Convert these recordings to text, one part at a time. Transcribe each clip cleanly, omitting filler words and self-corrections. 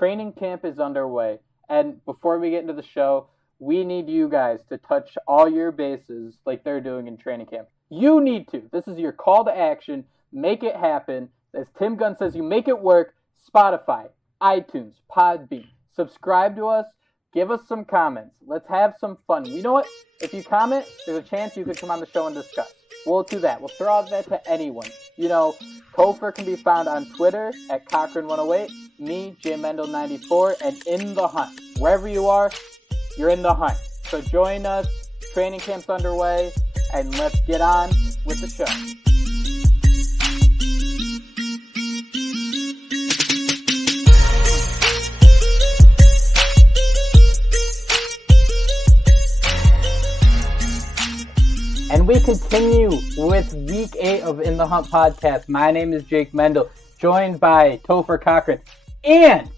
training camp is underway. And before we get into the show, we need you guys to touch all your bases like they're doing in training camp. You need to. This is your call to action. Make it happen. As Tim Gunn says, you make it work. Spotify, iTunes, Podbean. Subscribe to us. Give us some comments. Let's have some fun. You know what? If you comment, there's a chance you could come on the show and discuss. We'll do that. We'll throw out that to anyone. You know, Topher can be found on Twitter at Cochran108, me, JMendel94, and In The Hunt. Wherever you are, you're in the hunt. So join us. Training camp's underway, and let's get on with the show. And we continue with week 8 of In the Hunt podcast. My name is Jake Mendel, joined by Topher Cochran, and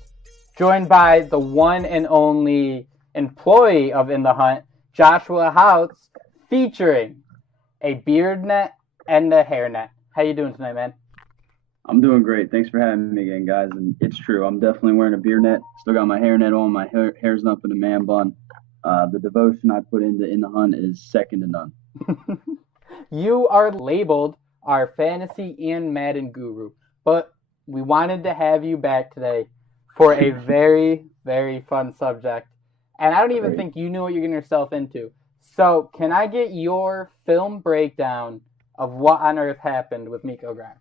joined by the one and only employee of In the Hunt, Joshua Houtz, featuring a beard net and a hair net. How you doing tonight, man? I'm doing great. Thanks for having me again, guys. And it's true, I'm definitely wearing a beard net. Still got my hair net on. My hair's up in a man bun. The devotion I put into In the Hunt is second to none. You are labeled our fantasy and Madden guru, but we wanted to have you back today for a very, very fun subject. And I don't even think you knew what you're getting yourself into. So can I get your film breakdown of what on earth happened with Miko Grimes?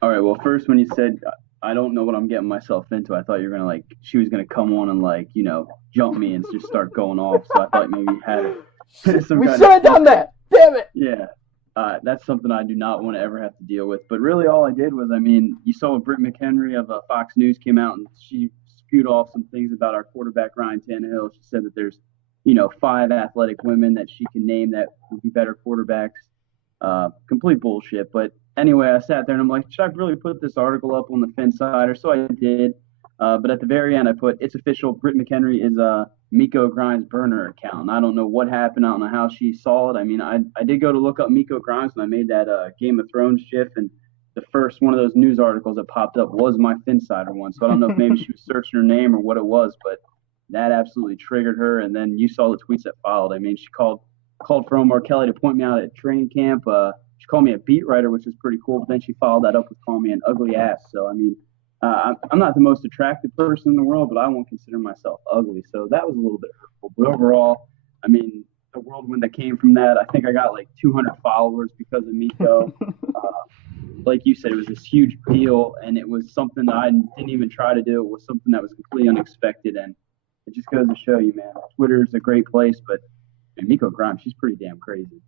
All right, well, first when you said I don't know what I'm getting myself into, I thought you were going to, she was going to come on and, jump me and just start going off. So I thought maybe you had we should have done that. Damn it. Yeah. That's something I do not want to ever have to deal with. But really all I did was, you saw Britt McHenry of Fox News came out and she spewed off some things about our quarterback, Ryan Tannehill. She said that there's, 5 athletic women that she can name that would be better quarterbacks. Complete bullshit. But anyway, I sat there and I'm like, should I really put this article up on the Finsider? So I did. But at the very end, I put, it's official, Britt McHenry is Miko Grimes' burner account. And I don't know what happened. I don't know how she saw it. I did go to look up Miko Grimes when I made that Game of Thrones gif, and the first one of those news articles that popped up was my Finsider one. So I don't know if maybe she was searching her name or what it was, but that absolutely triggered her. And then you saw the tweets that followed. She called for Omar Kelly to point me out at training camp. She called me a beat writer, which was pretty cool. But then she followed that up with calling me an ugly ass. So, I'm not the most attractive person in the world, but I won't consider myself ugly. So that was a little bit hurtful. But overall, the whirlwind that came from that, I think I got like 200 followers because of Miko. Like you said, it was this huge deal, and it was something that I didn't even try to do. It was something that was completely unexpected, and it just goes to show you, man, Twitter's a great place, but Miko Grimes, she's pretty damn crazy.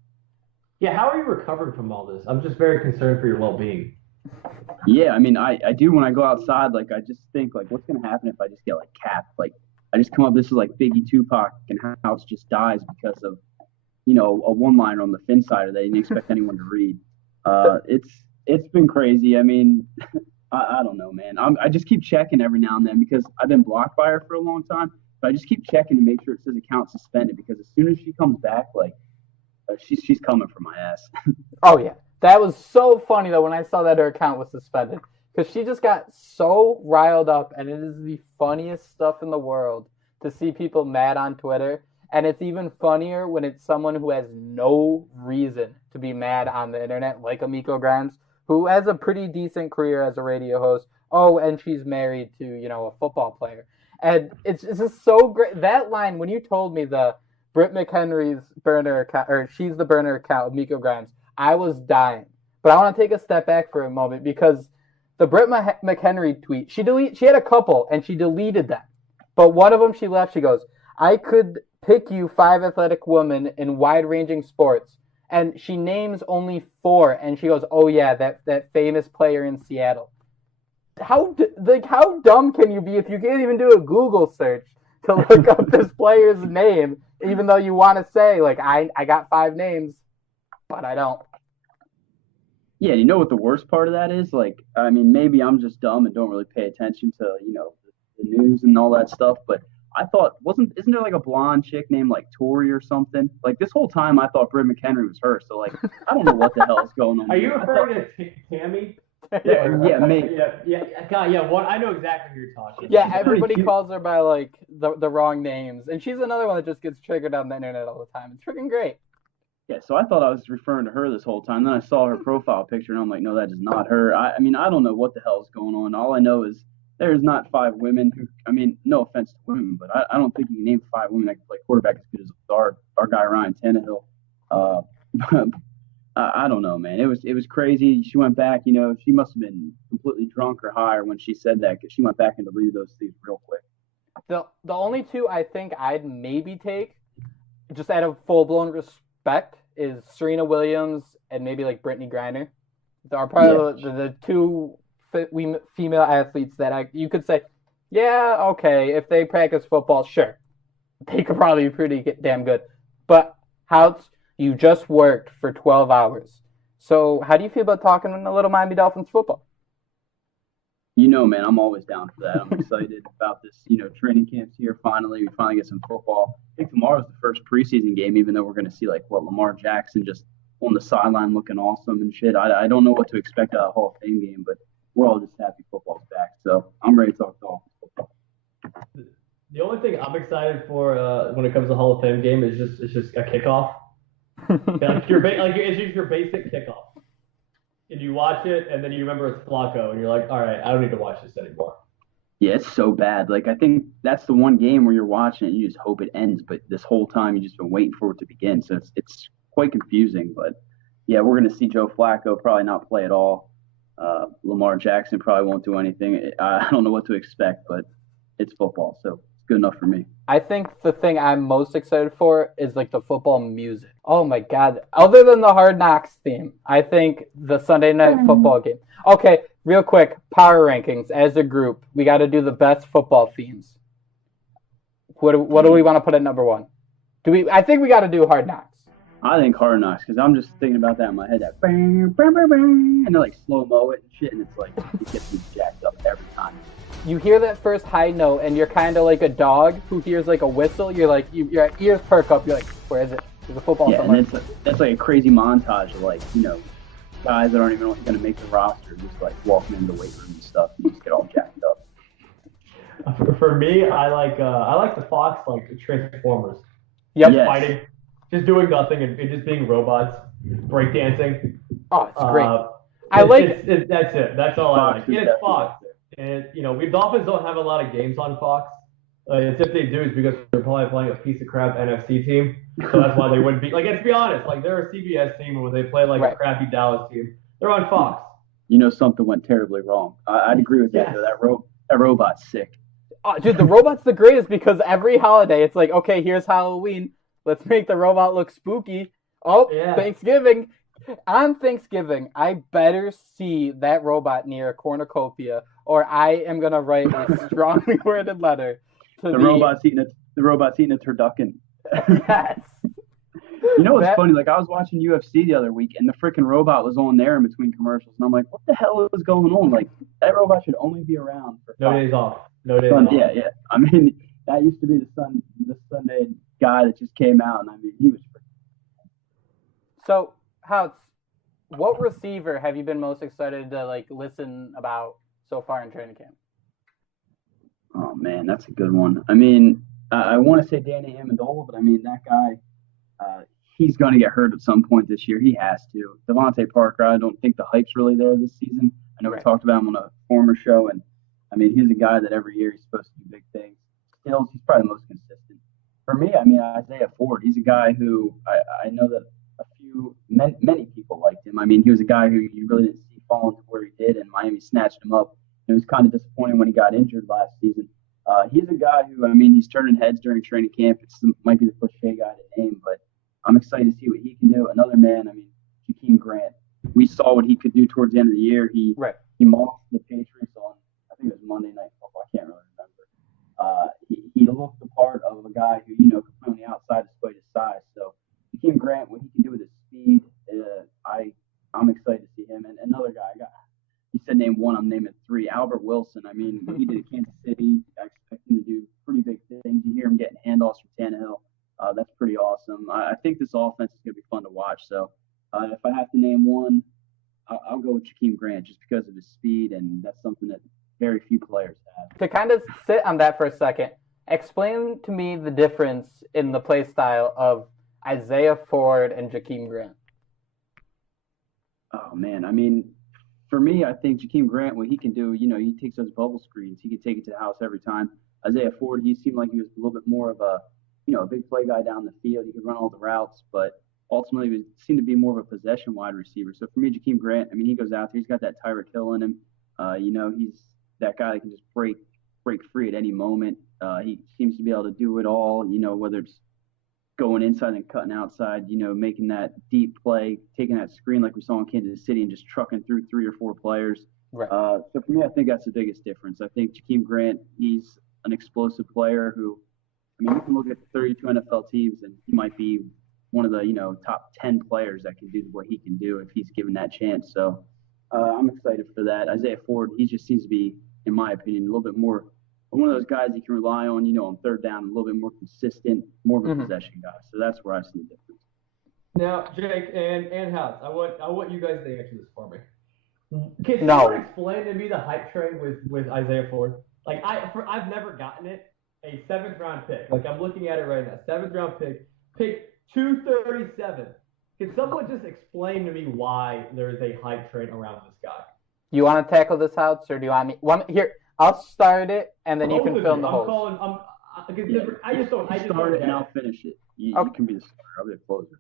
Yeah, how are you recovering from all this? I'm just very concerned for your well-being. Yeah, I do when I go outside, I just think, what's going to happen if I just get, capped? I just come up, this is like Biggie Tupac, and Houtz just dies because of, a one-liner on the Finsider that you didn't expect anyone to read. It's been crazy. I don't know, man. I just keep checking every now and then because I've been blocked by her for a long time, but I just keep checking to make sure it says account suspended because as soon as she comes back, she's coming for my ass. Oh, yeah. That was so funny, though, when I saw that her account was suspended. Because she just got so riled up, and it is the funniest stuff in the world to see people mad on Twitter. And it's even funnier when it's someone who has no reason to be mad on the internet, like a Miko Grimes, who has a pretty decent career as a radio host. Oh, and she's married to, a football player. And it's just so great. That line, when you told me the Britt McHenry's burner account, or she's the burner account of Miko Grimes, I was dying. But I want to take a step back for a moment because the Britt McHenry tweet, she had a couple and she deleted them. But one of them she left, she goes, I could pick you 5 athletic women in wide-ranging sports. And she names only 4 and she goes, oh yeah, that famous player in Seattle. How dumb can you be if you can't even do a Google search to look up this player's name, even though you want to say, I got 5 names. But I don't. Yeah, you know what the worst part of that is? Maybe I'm just dumb and don't really pay attention to, the news and all that stuff. But I thought, isn't there a blonde chick named Tori or something? This whole time I thought Britt McHenry was her. So I don't know what the hell is going on. Are you referring to Tammy? Yeah, maybe. God, yeah. I know exactly who you're talking. Yeah, about. everybody calls her by like the wrong names, and she's another one that just gets triggered on the internet all the time. It's freaking great. Yeah, so I thought I was referring to her this whole time. Then I saw her profile picture, and I'm like, no, that is not her. I mean, I don't know what the hell is going on. All I know is there's not 5 women who, I mean, no offense to women, but I don't think you can name 5 women that can play quarterback as good as our guy Ryan Tannehill. Uh, I don't know, man. It was crazy. She went back. She must have been completely drunk or high when she said that, because she went back and deleted those things real quick. The only two I think I'd maybe take, just out of full blown respect, is Serena Williams and maybe like Brittany Griner. They are probably the two female athletes that you could say, yeah, okay, if they practice football, sure, they could probably be pretty damn good. But Houtz, you just worked for 12 hours. So how do you feel about talking a little Miami Dolphins football? Man, I'm always down for that. I'm excited about this. Training camp's here finally. We finally get some football. I think tomorrow's the first preseason game, even though we're going to see Lamar Jackson just on the sideline looking awesome and shit. I don't know what to expect out of the Hall of Fame game, but we're all just happy football's back. So I'm ready to talk Dolphins football. The only thing I'm excited for when it comes to Hall of Fame game is just a kickoff. It's just your basic kickoff. And you watch it, and then you remember it's Flacco, and you're like, all right, I don't need to watch this anymore. Yeah, it's so bad. I think that's the one game where you're watching it and you just hope it ends, but this whole time you just been waiting for it to begin. So it's quite confusing. But yeah, we're going to see Joe Flacco probably not play at all. Lamar Jackson probably won't do anything. I don't know what to expect, but it's football, so it's good enough for me. I think the thing I'm most excited for is the football music. Oh my God. Other than the Hard Knocks theme, I think the Sunday night football game. Okay, real quick, power rankings as a group. We got to do the best football themes. What do we want to put at number one? I think we got to do Hard Knocks. I think Hard Knocks, because I'm just thinking about that in my head. That bang, bang, bang, bang, and they slow-mo it and shit, and it gets me jacked up every time. You hear that first high note, and you're kind of like a dog who hears a whistle. You're like, your ears perk up. You're like, where is it? There's a football somewhere. And that's a crazy montage of guys that aren't even going to make the roster, just walking into the weight room and stuff, and just get all jacked up. For me, I like the Fox Transformers. Yep. Yes. Fighting, just doing nothing and just being robots, breakdancing. Oh, it's great. That's it. That's all Fox I like. It's Fox. And, we Dolphins don't have a lot of games on Fox. If they do, it's because they're probably playing a piece of crap NFC team. So that's why they wouldn't be. Let's be honest. They're a CBS team, and when they play a crappy Dallas team, they're on Fox. Something went terribly wrong. I'd agree with that. Though. That robot's sick. Oh, dude, the robot's the greatest because every holiday, it's like, okay, here's Halloween. Let's make the robot look spooky. Oh, yeah. Thanksgiving. On Thanksgiving, I better see that robot near a cornucopia, or I am gonna write a strongly worded letter to the robot's eating a turducken. Yes. What's funny? I was watching UFC the other week, and the freaking robot was on there in between commercials, and I'm like, what the hell is going on? That robot should only be around for no days off. No days off. Yeah. I mean, that used to be the Sunday guy that just came out, and I mean, he was freaking. So, Houtz, what receiver have you been most excited to listen about so far in training camp? Oh man, that's a good one. I mean, I want to say Danny Amendola, but I mean that guy, he's going to get hurt at some point this year. He has to. Devontae Parker, I don't think the hype's really there this season. I know we talked about him on a former show, and I mean he's a guy that every year he's supposed to do big things. Still, he's probably the most consistent. For me, I mean Isaiah Ford, he's a guy who I know that many people liked him. I mean, he was a guy who you really didn't see falling to where he did, and Miami snatched him up. It was kind of disappointing when he got injured last season. He's a guy who, I mean, he's turning heads during training camp. Might be the cliche guy to name, but I'm excited to see what he can do. Another man, I mean, Jakeem Grant. We saw what he could do towards the end of the year. He mossed the Patriots on, I think it was Monday Night Football. I can't really remember. He looked the part of a guy who, could play on the outside despite his size. So Jakeem Grant, what he can do with his speed, I'm excited to see him. And another guy, he said name one, I'm naming three. Albert Wilson. I mean, what he did at Kansas City, I expect him to do pretty big things. You hear him getting handoffs from Tannehill. That's pretty awesome. I think this offense is going to be fun to watch. So if I have to name one, I'll go with Jakeem Grant just because of his speed, and that's something that very few players have. To kind of sit on that for a second, explain to me the difference in the play style of Isaiah Ford and Jakeem Grant. Oh man, I mean, for me, I think Jakeem Grant, what he can do, he takes those bubble screens. He can take it to the house every time. Isaiah Ford, he seemed like he was a little bit more of a big play guy down the field. He could run all the routes, but ultimately he seemed to be more of a possession wide receiver. So for me, Jakeem Grant, I mean, he goes out there. He's got that Tyreek Hill in him. He's that guy that can just break free at any moment. He seems to be able to do it all, whether it's going inside and cutting outside, making that deep play, taking that screen like we saw in Kansas City and just trucking through 3 or 4 players. Right. So for me, I think that's the biggest difference. I think Jakeem Grant, he's an explosive player who, I mean, you can look at 32 NFL teams and he might be one of the, top 10 players that can do what he can do if he's given that chance. So I'm excited for that. Isaiah Ford, he just seems to be, in my opinion, a little bit more one of those guys you can rely on, on third down, a little bit more consistent, more of a possession guy. So that's where I see the difference. Now, Jake and Houtz, I want you guys to answer this for me. Can No. someone explain to me the hype train with Isaiah Ford? Like I've never gotten it. A 7th round pick. Like I'm looking at it right now. 7th round pick 237. Can someone just explain to me why there is a hype train around this guy? You want to tackle this, Houtz, or do you want me? Here, I'll start it, and then you can fill in the holes. I just don't. Start it, and I'll finish it. You can be the starter. I'll be the closer.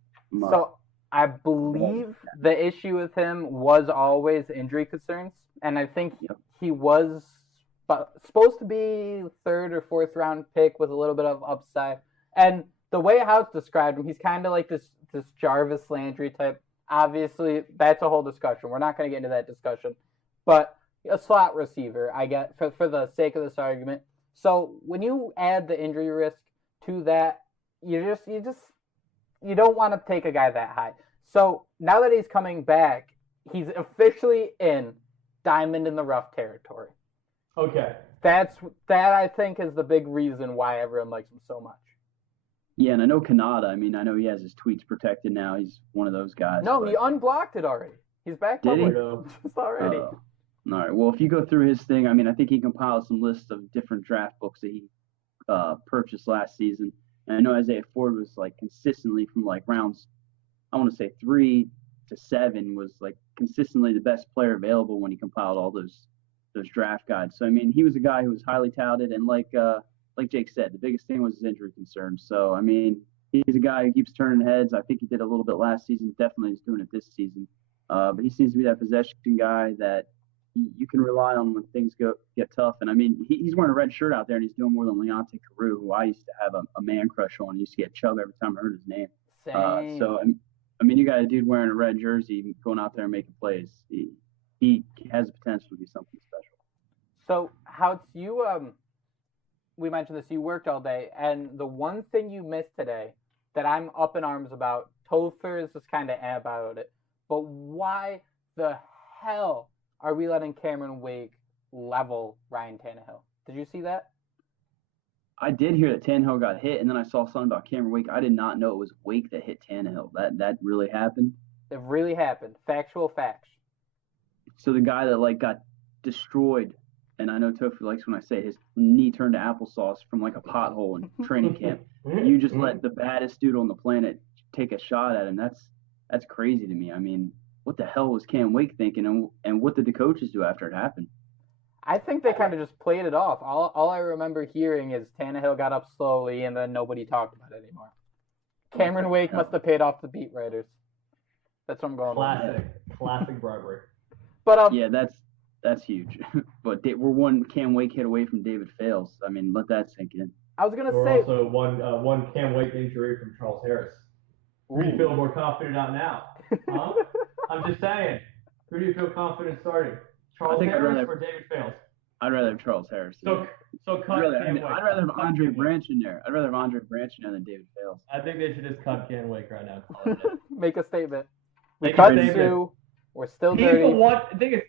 So I believe the issue with him was always injury concerns, and I think he was supposed to be 3rd or 4th round pick with a little bit of upside. And the way Houtz described him, he's kind of like this Jarvis Landry type. Obviously, that's a whole discussion. We're not going to get into that discussion, but a slot receiver, I get, for the sake of this argument. So when you add the injury risk to that, you don't want to take a guy that high. So now that he's coming back, he's officially in diamond in the rough territory. Okay. That I think is the big reason why everyone likes him so much. Yeah, and I know Kanata. I mean, I know he has his tweets protected now. He's one of those guys. No, he unblocked it already. He's back public just already. All right. Well, if you go through his thing, I mean, I think he compiled some lists of different draft books that he purchased last season. And I know Isaiah Ford was like consistently from like rounds, I want to say 3 to 7 was like consistently the best player available when he compiled all those draft guides. So I mean, he was a guy who was highly touted, and like Jake said, the biggest thing was his injury concerns. So I mean, he's a guy who keeps turning heads. I think he did a little bit last season. Definitely is doing it this season. But he seems to be that possession guy that you can rely on when things get tough. And I mean, he's wearing a red shirt out there, and he's doing more than Leonte Carew, who I used to have a man crush on. I used to get chub every time I heard his name. So I mean, you got a dude wearing a red jersey going out there and making plays. He has the potential to be something special. So Houtz, we mentioned this. You worked all day, and the one thing you missed today that I'm up in arms about, Topher is just kind of about it, but why the hell are we letting Cameron Wake level Ryan Tannehill? Did you see that? I did hear that Tannehill got hit, and then I saw something about Cameron Wake. I did not know it was Wake that hit Tannehill. That really happened? It really happened. Factual facts. So the guy that got destroyed, and I know Topher likes when I say his knee turned to applesauce from a pothole in training camp. You just let the baddest dude on the planet take a shot at him. That's crazy to me. I mean, what the hell was Cam Wake thinking, and what did the coaches do after it happened? I think they kind of just played it off. All I remember hearing is Tannehill got up slowly, and then nobody talked about it anymore. Cameron Wake must have paid off the beat writers. That's what I'm going with. Classic bribery. But yeah, that's huge. But we're one Cam Wake hit away from David Fales. I mean, let that sink in. I was gonna We're say also one Cam Wake injury from Charles Harris. Who do you feel more confident about now? Huh? I'm just saying. Who do you feel confident starting? Charles Harris or David Fales? I'd rather have Charles Harris. So cut Cam Wake. I'd rather have Andre Branch in there. I'd rather have Andre Branch in there than David Fales. I think they should just cut Cam Wake right now. Make a statement. We Make cut a statement. Sue. We're still He's dirty. the one. I think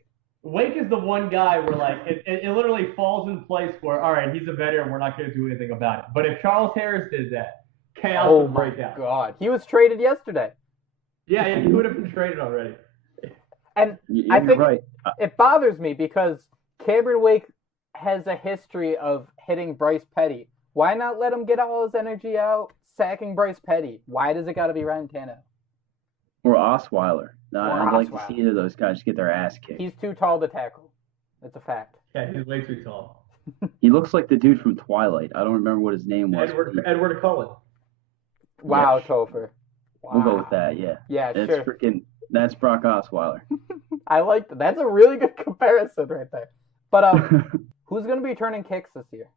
Wake is the one guy where it literally falls in place where, all right, he's a veteran, we're not going to do anything about it. But if Charles Harris did that, chaos would break out. God, he was traded yesterday. Yeah, he would have been traded already. And Yeah, I you're think right. it bothers me because Cameron Wake has a history of hitting Bryce Petty. Why not let him get all his energy out sacking Bryce Petty? Why does it got to be Ryan Tannehill? Or Osweiler. I'd like to Osweiler. see either of those guys get their ass kicked. He's too tall to tackle. It's a fact. Yeah, he's way too tall. He looks like the dude from Twilight. I don't remember what his name was. Edward Cullen. Wow, Yeah. Topher. Wow. We'll go with that, yeah. Yeah, That's sure. That's Brock Osweiler. I like that. That's a really good comparison right there. But who's going to be turning kicks this year?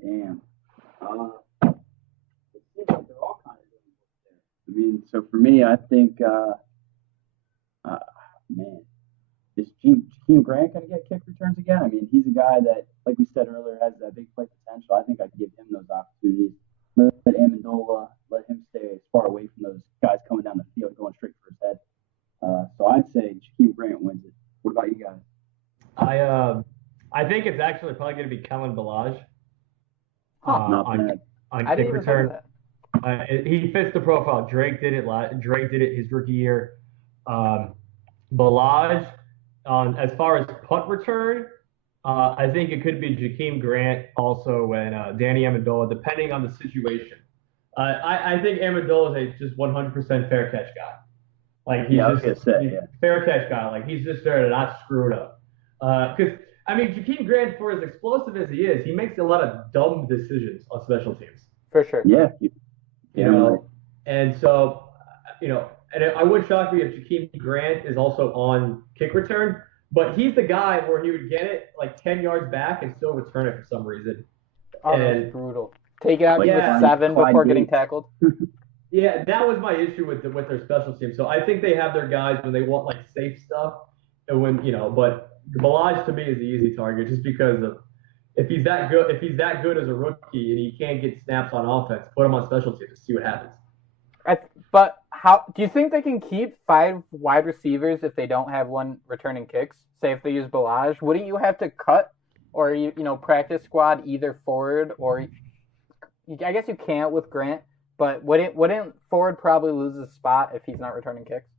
Damn. It seems like they're all kind of doing it there. I mean, so for me, I think, man, is Jakeem Grant going to get kick returns again? I mean, he's a guy that, like we said earlier, has that big play potential. I think I'd give him those opportunities. Let Amendola, let him stay as far away from those guys coming down the field, going straight for his head. So I'd say Jakeem Grant wins it. What about you guys? I think it's actually probably going to be Kellen Balaj. Not bad. On I kick didn't even think of return. that. He fits the profile. Drake did it his rookie year. Balaj, as far as punt return, I think it could be Jakeem Grant also when Danny Amendola, depending on the situation. I think Amendola is a just 100% fair catch guy. Like he's fair catch guy. Like he's just there to not screw it up. Because I mean, Jakeem Grant, for as explosive as he is, he makes a lot of dumb decisions on special teams. For sure. Yeah. You know, and so, and I would shock me if Jakeem Grant is also on kick return, but he's the guy where he would get it like 10 yards back and still return it for some reason. Oh, that's brutal. Take it out with 7 before getting tackled. Yeah, that was my issue with their special team. So I think they have their guys when they want like safe stuff, and when but Balaj to me is the easy target just because of if he's that good as a rookie and he can't get snaps on offense, put him on special teams and see what happens. But how do you think they can keep 5 wide receivers if they don't have one returning kicks? Say if they use Balaj, wouldn't you have to cut or practice squad either forward or I guess you can't with Grant, but wouldn't Ford probably lose his spot if he's not returning kicks?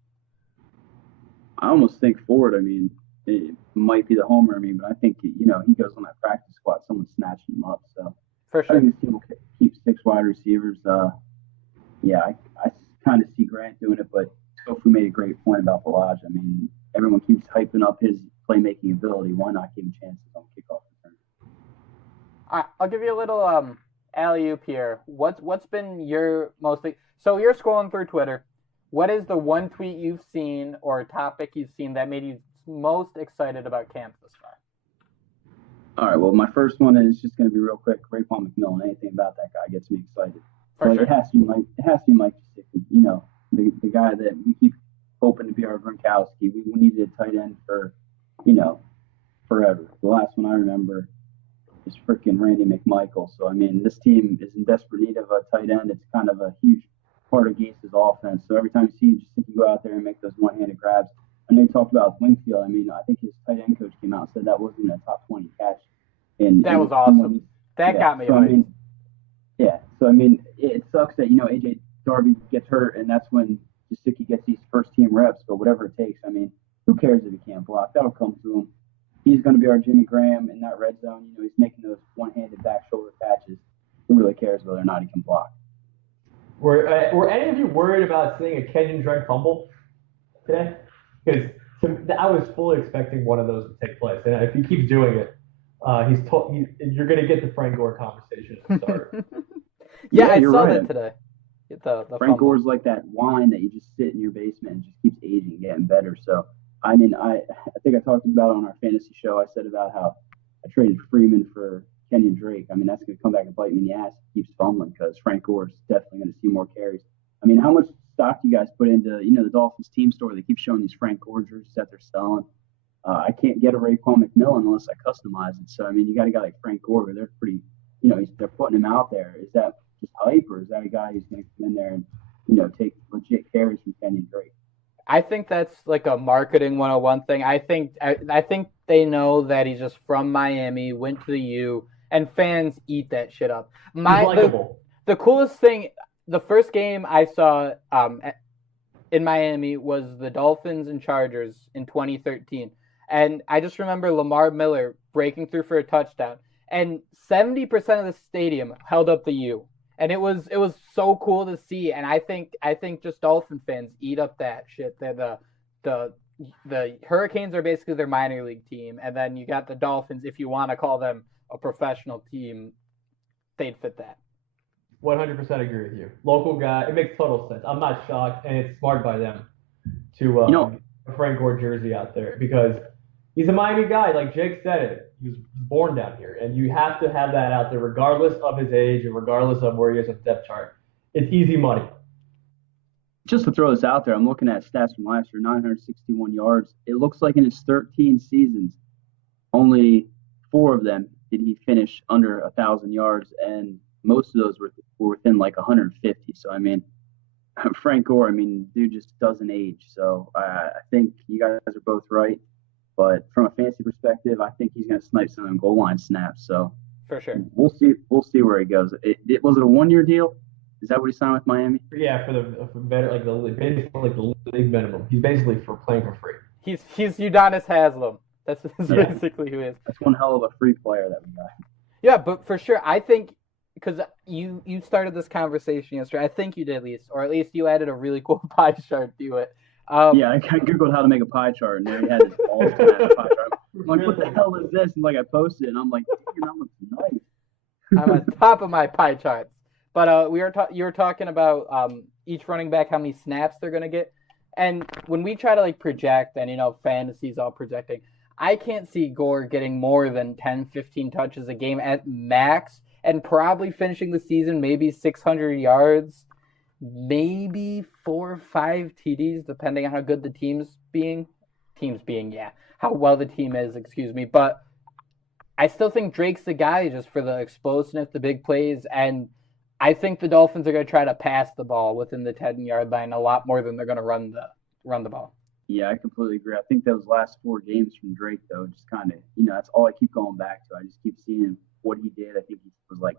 I almost think Ford. I mean, it might be the homer. I mean, but I think he goes on that practice squad. Someone's snatching him up. So for sure, I think this team will keep 6 wide receivers. I kind of see Grant doing it, but Tofu made a great point about Balaj. I mean, everyone keeps hyping up his playmaking ability. Why not give him chances on kickoff return? All right, I'll give you a little alley-oop here. What's been your mostly? So you're scrolling through Twitter. What is the one tweet you've seen or topic you've seen that made you most excited about camp this far? All right. Well, my first one is just going to be real quick. Raekwon McMillan. Anything about that guy gets me excited. For sure. It has to be Mike Gesicki. The guy that we keep hoping to be our Gronkowski. We needed a tight end for forever. The last one I remember is freaking Randy McMichael. So I mean, this team is in desperate need of a tight end. It's kind of a huge part of Gase's offense. So every time you see Gesicki go out there and make those one-handed grabs. I know you talked about Wingfield. I mean, I think his tight end coach came out and said that wasn't a top 20 catch. That was awesome. That got me. So I mean, it sucks that AJ Darby gets hurt, and that's when Gesicki gets these first-team reps. But whatever it takes, I mean, who cares if he can't block? That'll come to him. He's going to be our Jimmy Graham in that red zone. He's making those one-handed back shoulder catches. Who really cares whether or not he can block? Were any of you worried about seeing a Kenyon Drake fumble today? Because I was fully expecting one of those to take place, and if he keeps doing it, you're going to get the Frank Gore conversation at the start. Yeah, I saw that today. The Frank Gore's like that wine that you just sit in your basement and just keeps aging, getting better. So, I mean, I think I talked about it on our fantasy show. I said about how I traded Freeman for Kenyon Drake. I mean, that's going to come back and bite me in the ass if he keeps fumbling because Frank Gore's definitely going to see more carries. I mean, how much stock do you guys put into, the Dolphins team store? They keep showing these Frank Gore jerseys that they're selling. I can't get a Raekwon McMillan unless I customize it. So, I mean, you got a guy like Frank Gore, but they're pretty, they're putting him out there. Is that just hype, or is that a guy who's going to come in there and, take legit carries from Kenyon Drake? I think that's like a marketing 101 thing. I think they know that he's just from Miami, went to the U, and fans eat that shit up. He's likable. The coolest thing, the first game I saw in Miami was the Dolphins and Chargers in 2013. And I just remember Lamar Miller breaking through for a touchdown. And 70% of the stadium held up the U. And it was so cool to see. And I think just Dolphin fans eat up that shit. The Hurricanes are basically their minor league team. And then you got the Dolphins, if you want to call them a professional team, they'd fit that. 100% agree with you. Local guy, it makes total sense. I'm not shocked, and it's smart by them to a Frank Gore jersey out there because he's a Miami guy. Like Jake said it, he was born down here, and you have to have that out there regardless of his age and regardless of where he is on the depth chart. It's easy money. Just to throw this out there, I'm looking at stats from last year, 961 yards. It looks like in his 13 seasons, only 4 of them did he finish under 1,000 yards, and most of those were within like 150. So, I mean, Frank Gore, I mean, dude just doesn't age. So I think you guys are both right. But from a fantasy perspective, I think he's going to snipe some goal line snaps. So for sure, we'll see where he goes. Was it a 1-year deal? Is that what he signed with Miami? Yeah, for better basically like the league minimum. He's basically for playing for free. He's Udonis Haslem. That's basically who he is. That's one hell of a free player that we got. Yeah, but for sure, I think because you started this conversation yesterday, I think you did at least, or at least you added a really cool pie chart to it. Yeah, I googled how to make a pie chart, and there he had his balls to have a pie chart. I'm like, what the hell is this? And like, I posted it, and I'm like, damn, that looks nice. I'm on top of my pie charts. But you were talking about each running back, how many snaps they're gonna get, and when we try to like project, and fantasy's all projecting, I can't see Gore getting more than 10, 15 touches a game at max, and probably finishing the season maybe 600 yards. Maybe 4 or 5 TDs, depending on how good the how well the team is, excuse me. But I still think Drake's the guy just for the explosiveness, the big plays, and I think the Dolphins are going to try to pass the ball within the 10-yard line a lot more than they're going to run the ball. Yeah, I completely agree. I think those last 4 games from Drake, though, just kind of, that's all I keep going back to. I just keep seeing what he did. I think he was like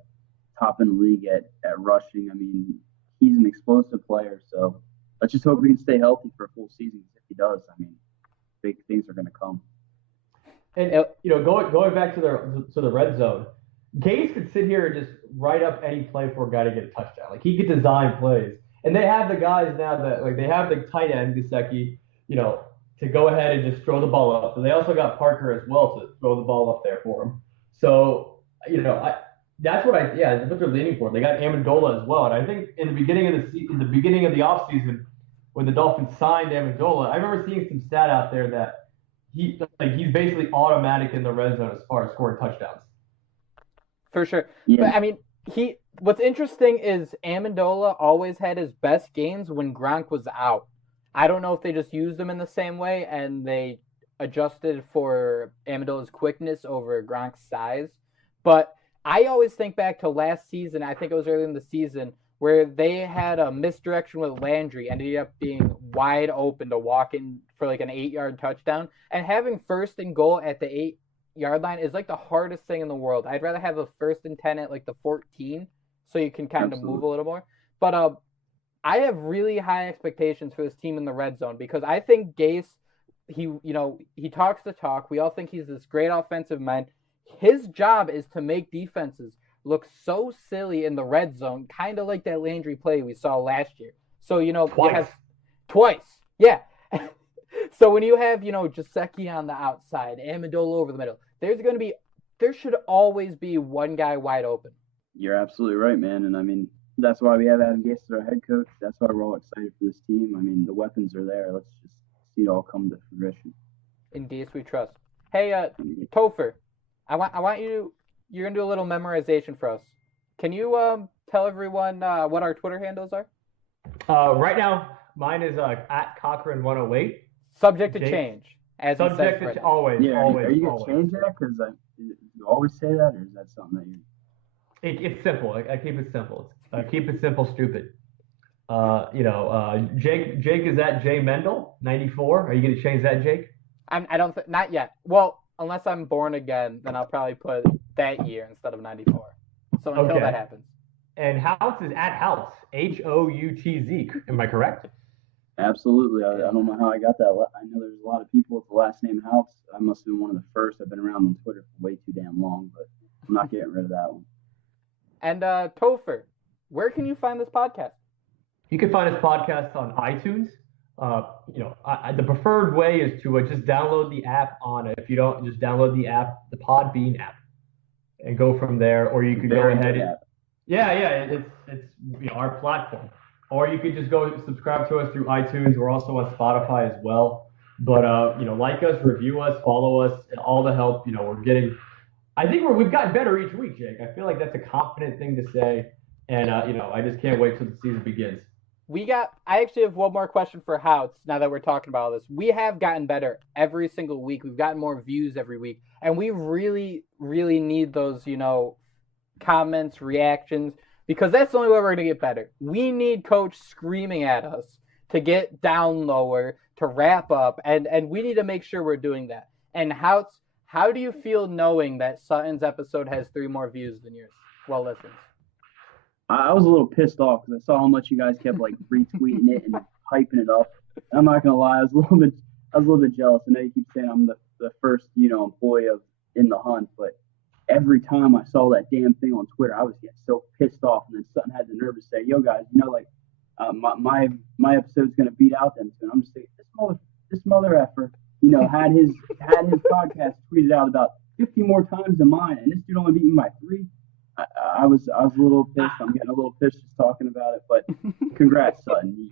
top in the league at rushing. I mean, he's an explosive player, so let's just hope he can stay healthy for a full season. If he does, I mean, big things are going to come. And going back to the red zone, Gase could sit here and just write up any play for a guy to get a touchdown. Like he could design plays, and they have the guys now that like they have the tight end Gesicki, to go ahead and just throw the ball up. So they also got Parker as well to throw the ball up there for him. So that's what they're leaning for. They got Amendola as well, and I think in the beginning of the offseason, when the Dolphins signed Amendola, I remember seeing some stat out there that he's basically automatic in the red zone as far as scoring touchdowns. For sure, yeah. But I mean, what's interesting is Amendola always had his best games when Gronk was out. I don't know if they just used him in the same way and they adjusted for Amendola's quickness over Gronk's size, but I always think back to last season, I think it was early in the season, where they had a misdirection with Landry, ended up being wide open to walk in for like an 8-yard touchdown. And having 1st and goal at the 8-yard line is like the hardest thing in the world. I'd rather have a 1st and 10 at like the 14 so you can kind of move a little more. But I have really high expectations for this team in the red zone because I think Gase, he talks the talk. We all think he's this great offensive mind. His job is to make defenses look so silly in the red zone, kind of like that Landry play we saw last year. So, twice. Yeah. So when you have, Gesicki on the outside, Amendola over the middle, there should always be one guy wide open. You're absolutely right, man. And I mean, that's why we have Adam Gase as our head coach. That's why we're all excited for this team. I mean, the weapons are there. Let's just see it all come to fruition. In Gase we trust. Hey, Topher, I want you're going to do a little memorization for us. Can you tell everyone what our Twitter handles are? Right now, mine is at Cochran108. Subject to change. As Subject to always. Yeah, always. Are you going always. to change that? Because you always say that, or is that something that you... It's simple. I keep it simple. Keep it simple, stupid. Jake is at J Mendel 94. Are you going to change that, Jake? Not yet. Well, unless I'm born again, then I'll probably put that year instead of 94. So until that happens. And Houtz is at Houtz, Houtz. Am I correct? Absolutely. I don't know how I got that. I know there's a lot of people with the last name Houtz. I must have been one of the first. I've been around on Twitter for way too damn long, but I'm not getting rid of that one. And Topher, where can you find this podcast? You can find this podcast on iTunes. The preferred way is to just download the app on it. If you don't, just download the app, the Podbean app, and go from there. Or you could go ahead and it's our platform. Or you could just go subscribe to us through iTunes. We're also on Spotify as well. But like us, review us, follow us, and all the help. We're getting. I think we've gotten better each week, Jake. I feel like that's a confident thing to say, and I just can't wait till the season begins. I actually have one more question for Houtz now that we're talking about all this. We have gotten better every single week. We've gotten more views every week. And we really, really need those, comments, reactions, because that's the only way we're going to get better. We need Coach screaming at us to get down lower, to wrap up, and we need to make sure we're doing that. And Houtz, how do you feel knowing that Sutton's episode has 3 more views than yours? Well, listen. I was a little pissed off because I saw how much you guys kept retweeting it and hyping it up. And I'm not gonna lie, I was a little bit jealous. I know you keep saying I'm the first employee in the hunt, but every time I saw that damn thing on Twitter, I was getting so pissed off. And then Sutton had the nerve to say, "Yo guys, my episode's gonna beat out them soon." I'm just saying this mother effer, had his podcast tweeted out about 50 more times than mine, and this dude only beat me by 3. I was a little pissed. I'm getting a little pissed just talking about it, but congrats, Sutton.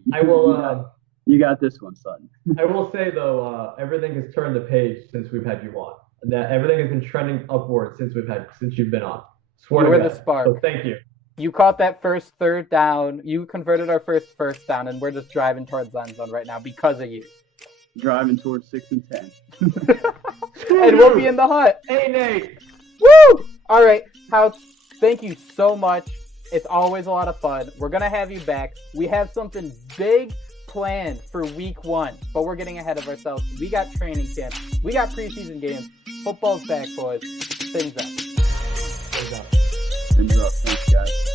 You got this one, Sutton. I will say though, everything has turned the page since we've had you on. That everything has been trending upward since you've been on. You were the spark. So thank you. You caught that first 3rd down. You converted our first down, and we're just driving towards end zone right now because of you. Driving towards 6 and 10. And we'll be in the hunt. Hey, Nate. Woo! All right, Houtz. Thank you so much. It's always a lot of fun. We're going to have you back. We have something big planned for week 1, but we're getting ahead of ourselves. We got training camp. We got preseason games. Football's back, boys. Things up. Things up. Thanks, guys.